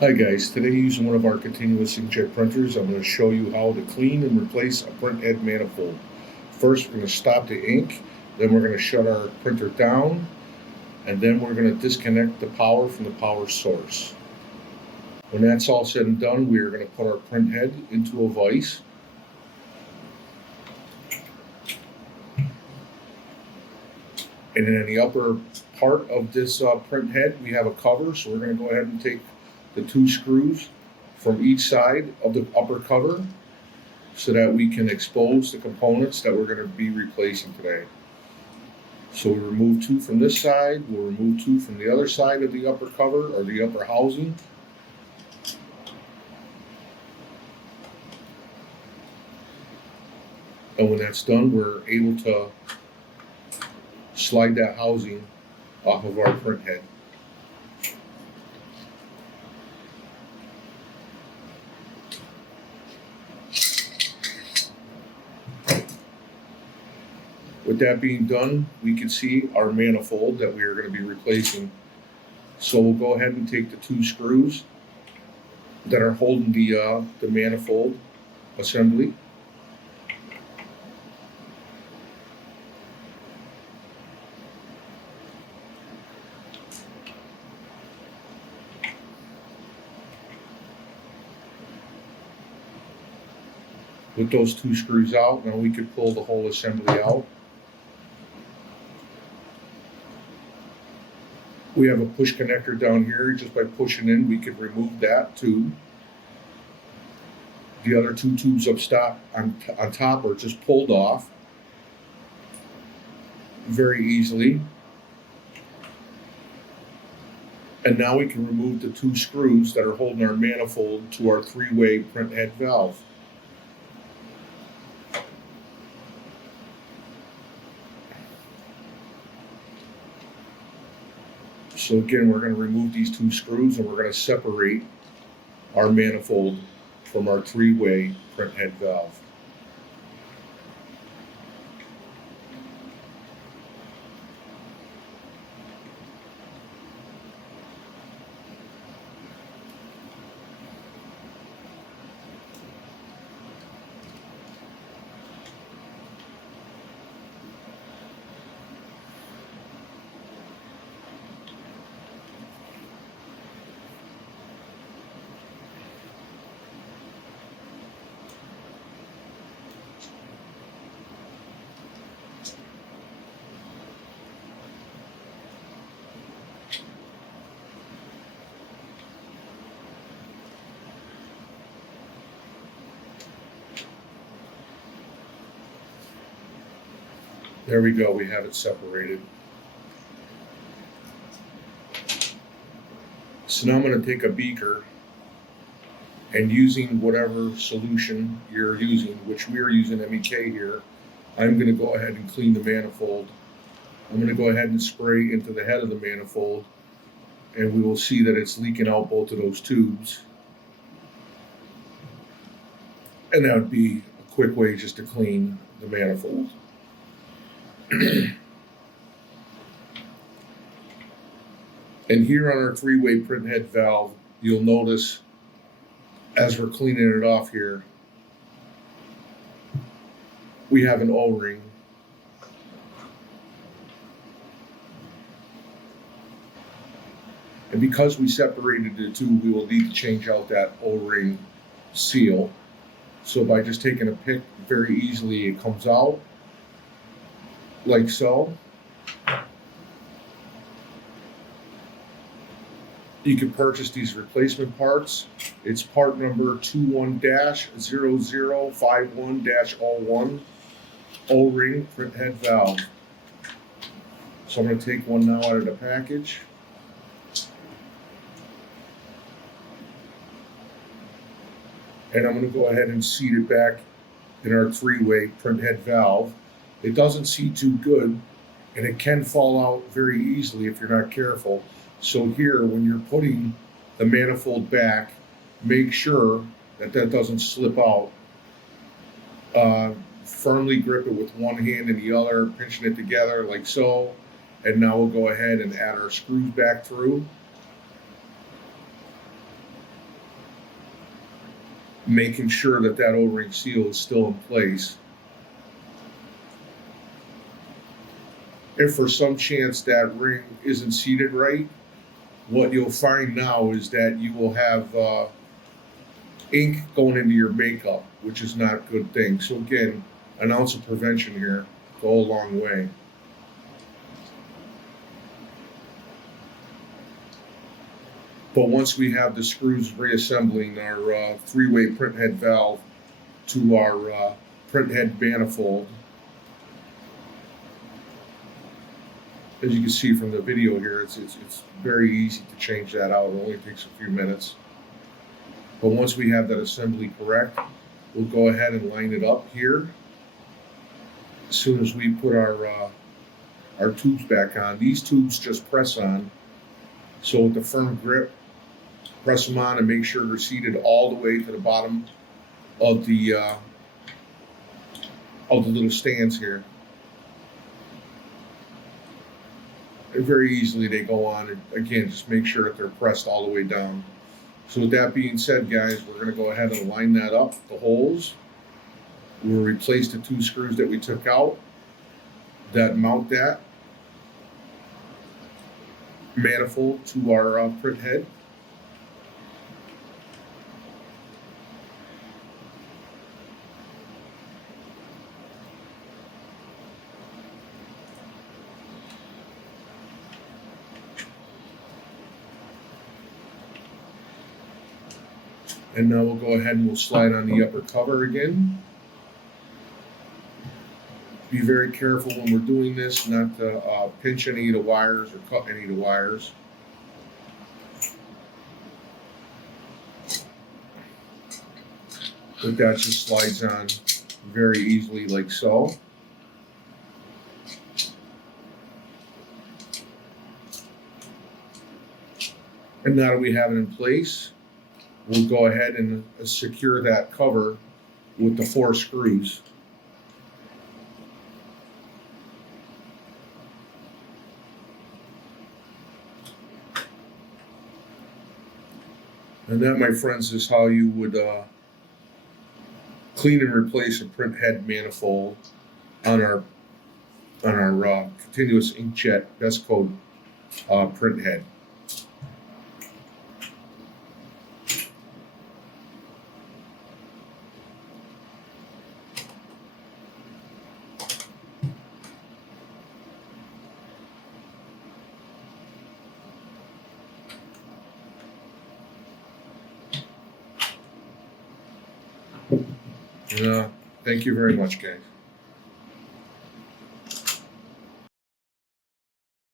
Hi guys, today using one of our continuous inkjet printers, I'm going to show you how to clean and replace a printhead manifold. First, we're going to stop the ink, then we're going to shut our printer down, and then we're going to disconnect the power from the power source. When that's all said and done, we are going to put our printhead into a vise. And in the upper part of this printhead, we have a cover, so we're going to go ahead and take the two screws from each side of the upper cover so that we can expose the components that we're going to be replacing today. So we remove two from this side, we'll remove two from the other side of the upper cover or the upper housing. And when that's done, we're able to slide that housing off of our printhead. With that being done, we can see our manifold that we are going to be replacing. So we'll go ahead and take the two screws that are holding the manifold assembly. With those two screws out, now we could pull the whole assembly out. We have a push connector down here. Just by pushing in, we could remove that tube. The other two tubes up on top are just pulled off very easily. And now we can remove the two screws that are holding our manifold to our three-way printhead valve. So again, we're going to remove these two screws and we're going to separate our manifold from our three-way printhead valve. There we go, we have it separated. So now I'm going to take a beaker and using whatever solution you're using, which we're using MEK here, I'm going to go ahead and clean the manifold. I'm going to go ahead and spray into the head of the manifold and we will see that it's leaking out both of those tubes. And that would be a quick way just to clean the manifold. And here on our three-way printhead valve, you'll notice as we're cleaning it off here, we have an O-ring. And because we separated the two, we will need to change out that O-ring seal. So by just taking a pick, very easily it comes out, like so. You can purchase these replacement parts. It's part number 21-0051-01, O-ring printhead valve. So I'm going to take one now out of the package. And I'm going to go ahead and seat it back in our three-way printhead valve. It doesn't seat too good, and it can fall out very easily if you're not careful. So here, when you're putting the manifold back, make sure that that doesn't slip out. Firmly grip it with one hand and the other, pinching it together like so. And now we'll go ahead and add our screws back through. making sure that that O-ring seal is still in place. If for some chance that ring isn't seated right, what you'll find now is that you will have ink going into your makeup, which is not a good thing. So again, an ounce of prevention here go a long way. But once we have the screws reassembling our three-way printhead valve to our printhead manifold, as you can see from the video here, it's very easy to change that out. It only takes a few minutes. But once we have that assembly correct, we'll go ahead and line it up here. As soon as we put our tubes back on, these tubes just press on. So with the firm grip, press them on and make sure they're seated all the way to the bottom of the little stands here. And very easily they go on. And again, just make sure that they're pressed all the way down. So with that being said, guys, we're going to go ahead and line that up, the holes. We'll replace the two screws that we took out that mount that manifold to our print head. And now we'll go ahead and we'll slide on the upper cover again. Be very careful when we're doing this not to pinch any of the wires or cut any of the wires. But that just slides on very easily like so. And now that we have it in place, we'll go ahead and secure that cover with the 4 screws. And that, my friends, is how you would clean and replace a print head manifold on our continuous inkjet BestCode print head. Thank you very much, guys.